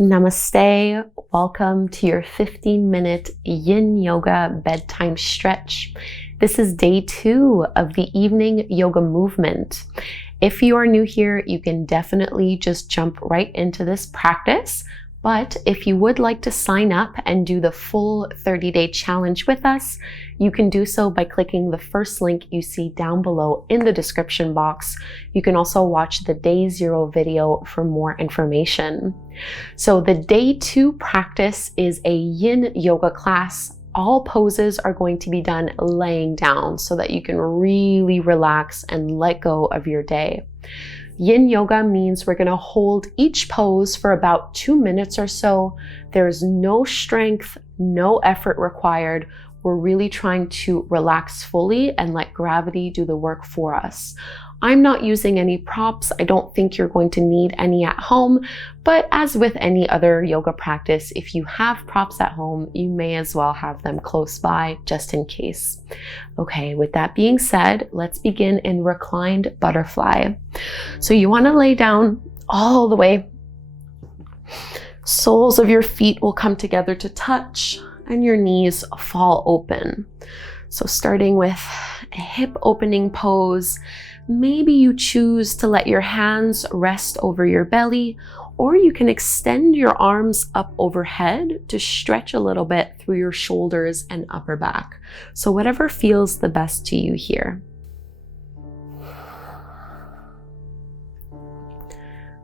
Namaste. Welcome to your 15-minute yin yoga bedtime stretch. This is day 2 of the evening yoga movement. If you are new here, you can definitely just jump right into this practice. But if you would like to sign up and do the full 30-day challenge with us, you can do so by clicking the first link you see down below in the description box. You can also watch the day 0 video for more information. So the day 2 practice is a yin yoga class. All poses are going to be done laying down so that you can really relax and let go of your day. Yin yoga means we're going to hold each pose for about 2 minutes or so. There's no strength, no effort required. We're really trying to relax fully and let gravity do the work for us. I'm not using any props. I don't think you're going to need any at home, but as with any other yoga practice, if you have props at home, you may as well have them close by just in case. Okay, with that being said, let's begin in reclined butterfly. So you want to lay down all the way. Soles of your feet will come together to touch and your knees fall open. So starting with a hip opening pose, maybe you choose to let your hands rest over your belly, or you can extend your arms up overhead to stretch a little bit through your shoulders and upper back. So whatever feels the best to you here.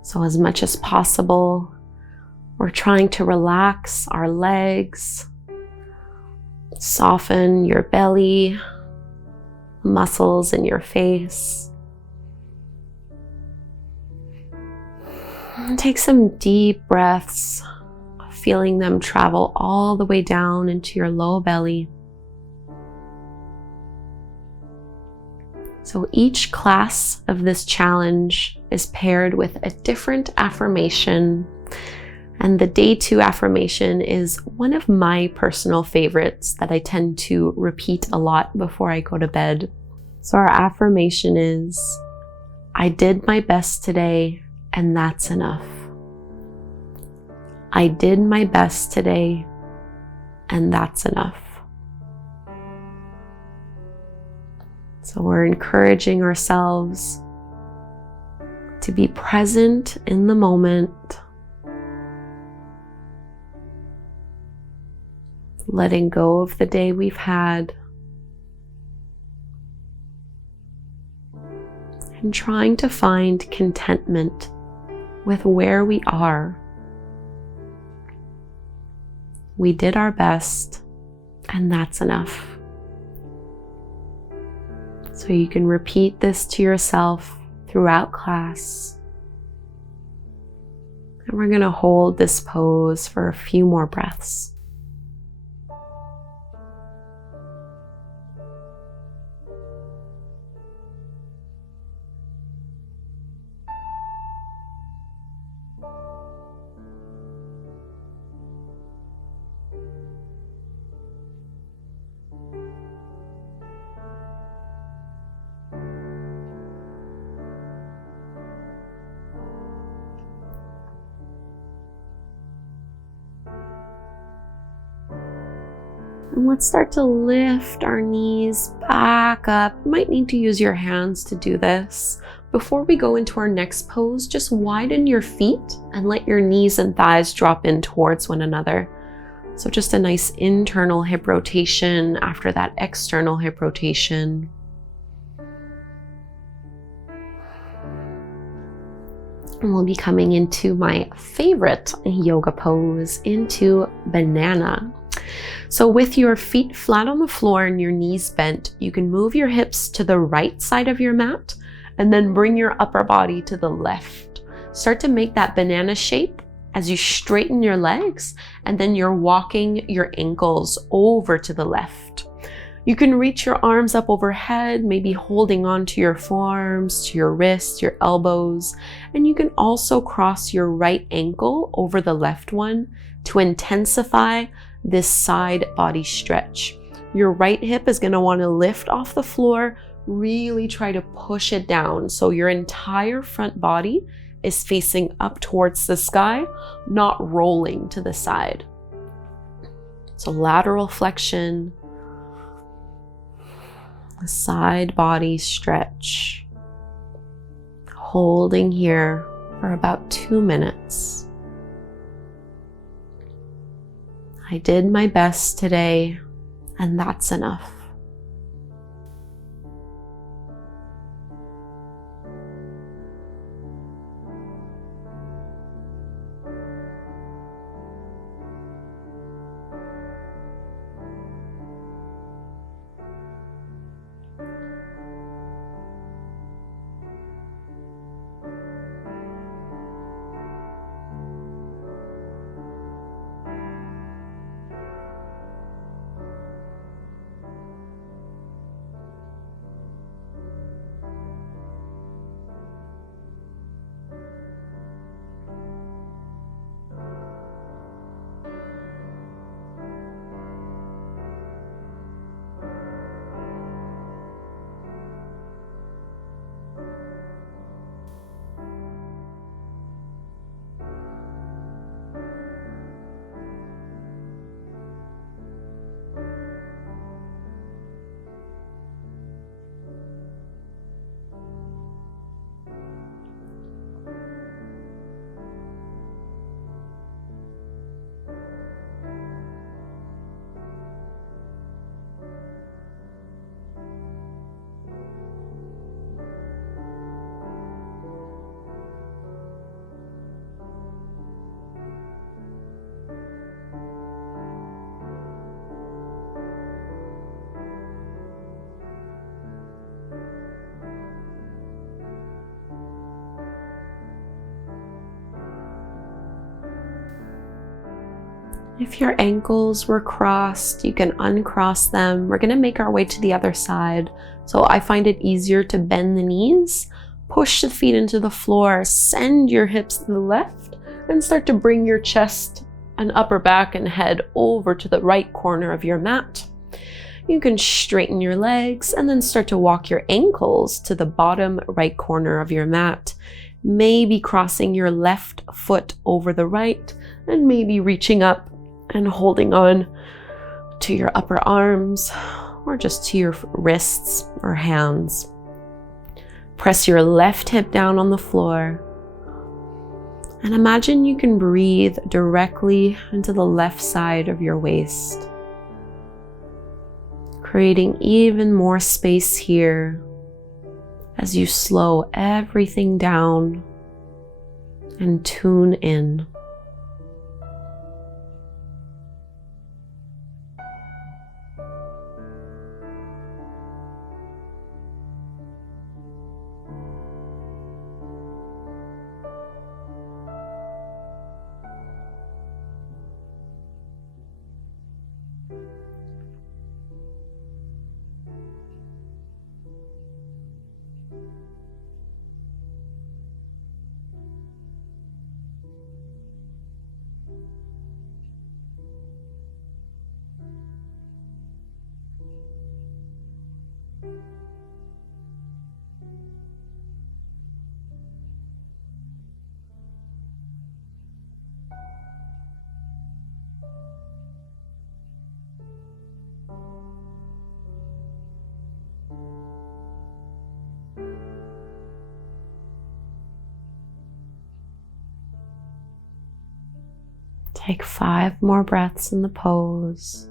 So as much as possible, we're trying to relax our legs, soften your belly, muscles in your face. And take some deep breaths, feeling them travel all the way down into your low belly. So each class of this challenge is paired with a different affirmation. And the day 2 affirmation is one of my personal favorites that I tend to repeat a lot before I go to bed. So our affirmation is, I did my best today, and that's enough. I did my best today, and that's enough. So we're encouraging ourselves to be present in the moment, letting go of the day we've had, and trying to find contentment with where we are. We did our best, and that's enough. So you can repeat this to yourself throughout class. And we're going to hold this pose for a few more breaths. And let's start to lift our knees back up. You might need to use your hands to do this. Before we go into our next pose, just widen your feet and let your knees and thighs drop in towards one another. So just a nice internal hip rotation after that external hip rotation. And we'll be coming into my favorite yoga pose, into banana. So with your feet flat on the floor and your knees bent, you can move your hips to the right side of your mat and then bring your upper body to the left. Start to make that banana shape as you straighten your legs, and then you're walking your ankles over to the left. You can reach your arms up overhead, maybe holding on to your forearms, to your wrists, your elbows, and you can also cross your right ankle over the left one to intensify this side body stretch. Your right hip is going to want to lift off the floor, really try to push it down so your entire front body is facing up towards the sky, not rolling to the side. So lateral flexion, side body stretch. Holding here for about 2 minutes. I did my best today, and that's enough. If your ankles were crossed, you can uncross them. We're going to make our way to the other side. So I find it easier to bend the knees, push the feet into the floor, send your hips to the left, and start to bring your chest and upper back and head over to the right corner of your mat. You can straighten your legs and then start to walk your ankles to the bottom right corner of your mat. Maybe crossing your left foot over the right and maybe reaching up and holding on to your upper arms or just to your wrists or hands. Press your left hip down on the floor and imagine you can breathe directly into the left side of your waist, creating even more space here as you slow everything down and tune in. Take 5 more breaths in the pose.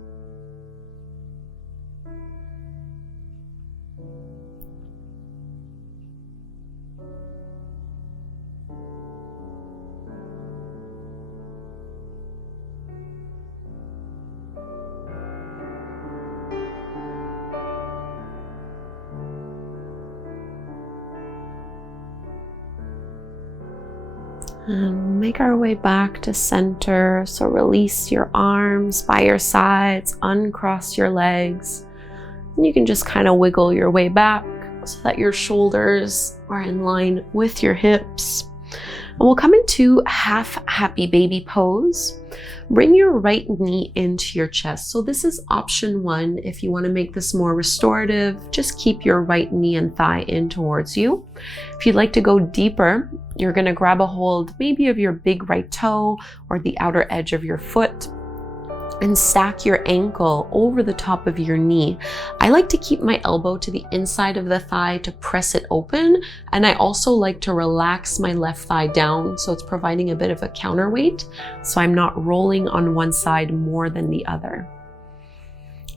And make our way back to center. So release your arms by your sides, uncross your legs. And you can just kind of wiggle your way back so that your shoulders are in line with your hips. And we'll come into half happy baby pose. Bring your right knee into your chest. So this is option 1. If you want to make this more restorative, just keep your right knee and thigh in towards you. If you'd like to go deeper, you're going to grab a hold maybe of your big right toe or the outer edge of your foot and stack your ankle over the top of your knee. I like to keep my elbow to the inside of the thigh to press it open, and I also like to relax my left thigh down so it's providing a bit of a counterweight, so I'm not rolling on one side more than the other.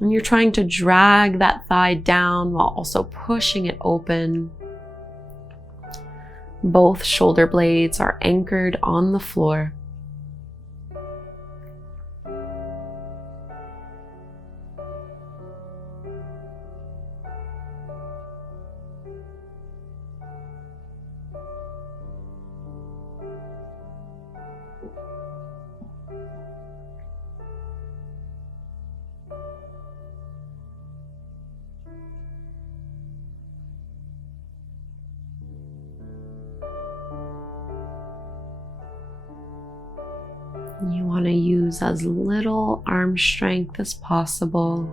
And you're trying to drag that thigh down while also pushing it open. Both shoulder blades are anchored on the floor. You want to use as little arm strength as possible.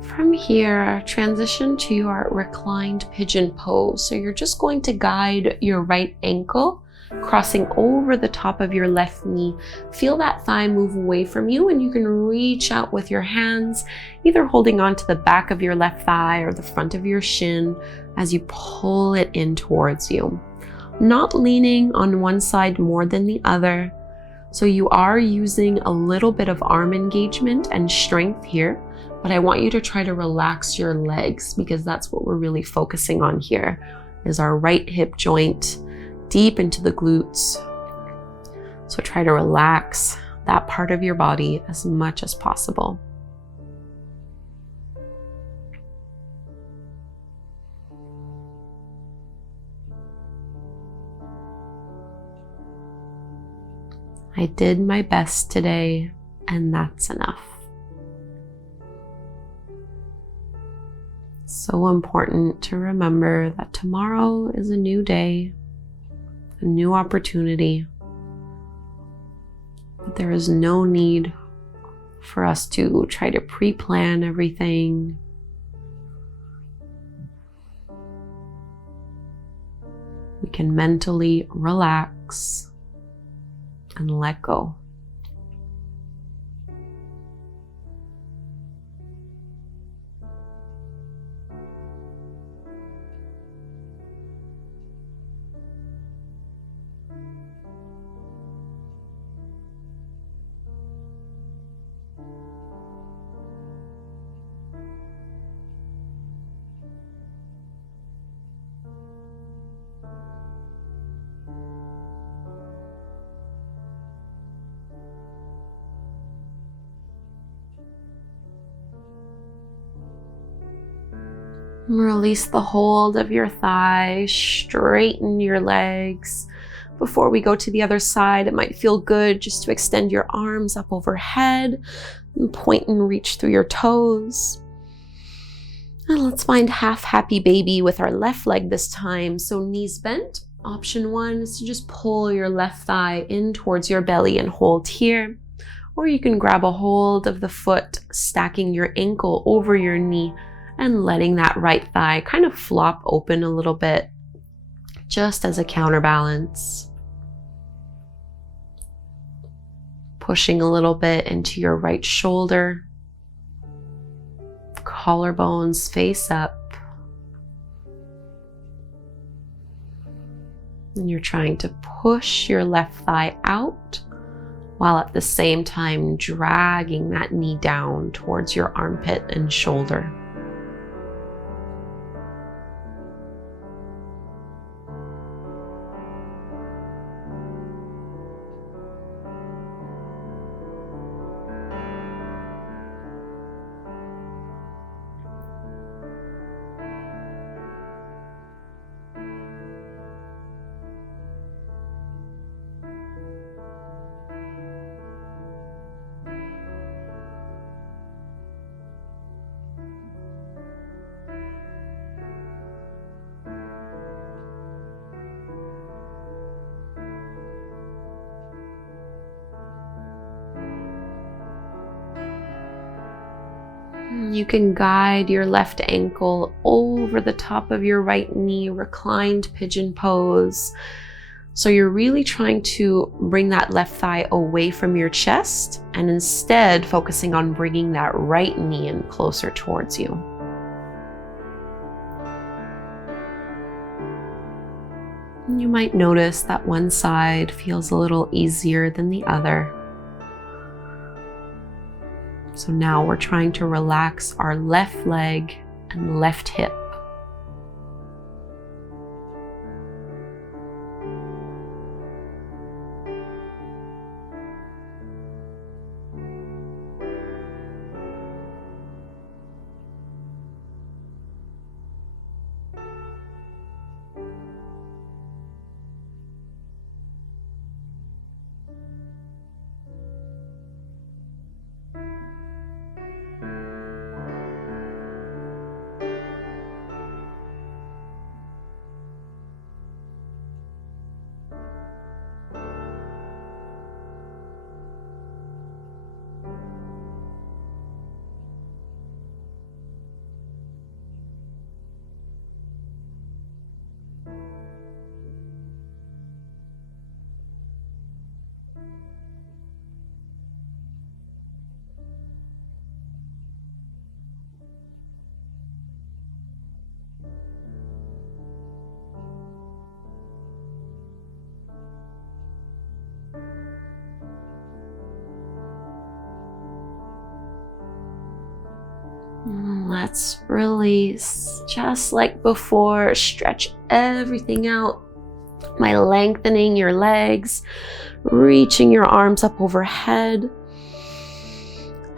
From here, transition to your reclined pigeon pose. So you're just going to guide your right ankle, crossing over the top of your left knee. Feel that thigh move away from you, and you can reach out with your hands, either holding on to the back of your left thigh or the front of your shin as you pull it in towards you. Not leaning on one side more than the other. So you are using a little bit of arm engagement and strength here, but I want you to try to relax your legs, because that's what we're really focusing on here, is our right hip joint deep into the glutes. So try to relax that part of your body as much as possible. I did my best today, and that's enough. So important to remember that tomorrow is a new day, a new opportunity. But there is no need for us to try to pre-plan everything. We can mentally relax and let go. Release the hold of your thigh, straighten your legs. Before we go to the other side, it might feel good just to extend your arms up overhead and point and reach through your toes. And let's find half happy baby with our left leg this time. So knees bent. Option 1 is to just pull your left thigh in towards your belly and hold here. Or you can grab a hold of the foot, stacking your ankle over your knee and letting that right thigh kind of flop open a little bit, just as a counterbalance. Pushing a little bit into your right shoulder. Collarbones face up. And you're trying to push your left thigh out while at the same time dragging that knee down towards your armpit and shoulder. You can guide your left ankle over the top of your right knee, reclined pigeon pose. So you're really trying to bring that left thigh away from your chest and instead focusing on bringing that right knee in closer towards you. You might notice that one side feels a little easier than the other. So now we're trying to relax our left leg and left hip. Let's release, just like before. Stretch everything out by lengthening your legs, reaching your arms up overhead.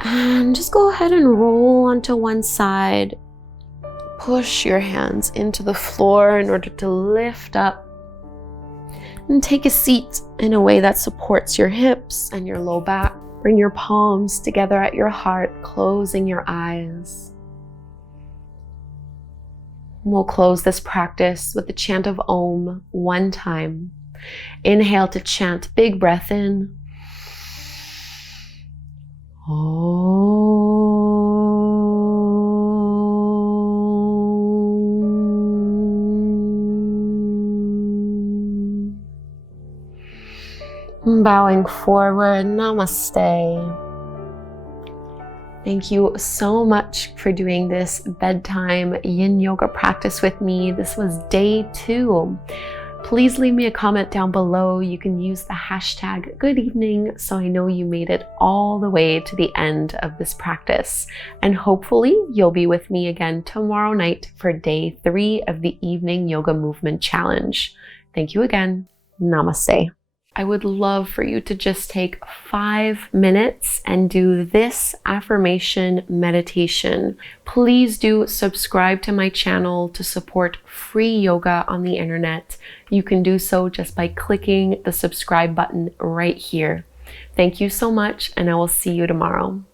And just go ahead and roll onto one side. Push your hands into the floor in order to lift up. And take a seat in a way that supports your hips and your low back. Bring your palms together at your heart, closing your eyes. We'll close this practice with the chant of Om one time. Inhale to chant, big breath in. Om. Bowing forward, namaste. Thank you so much for doing this bedtime yin yoga practice with me. This was day 2. Please leave me a comment down below. You can use the hashtag good evening so I know you made it all the way to the end of this practice. And hopefully you'll be with me again tomorrow night for day 3 of the evening yoga movement challenge. Thank you again. Namaste. I would love for you to just take 5 minutes and do this affirmation meditation. Please do subscribe to my channel to support free yoga on the internet. You can do so just by clicking the subscribe button right here. Thank you so much, and I will see you tomorrow.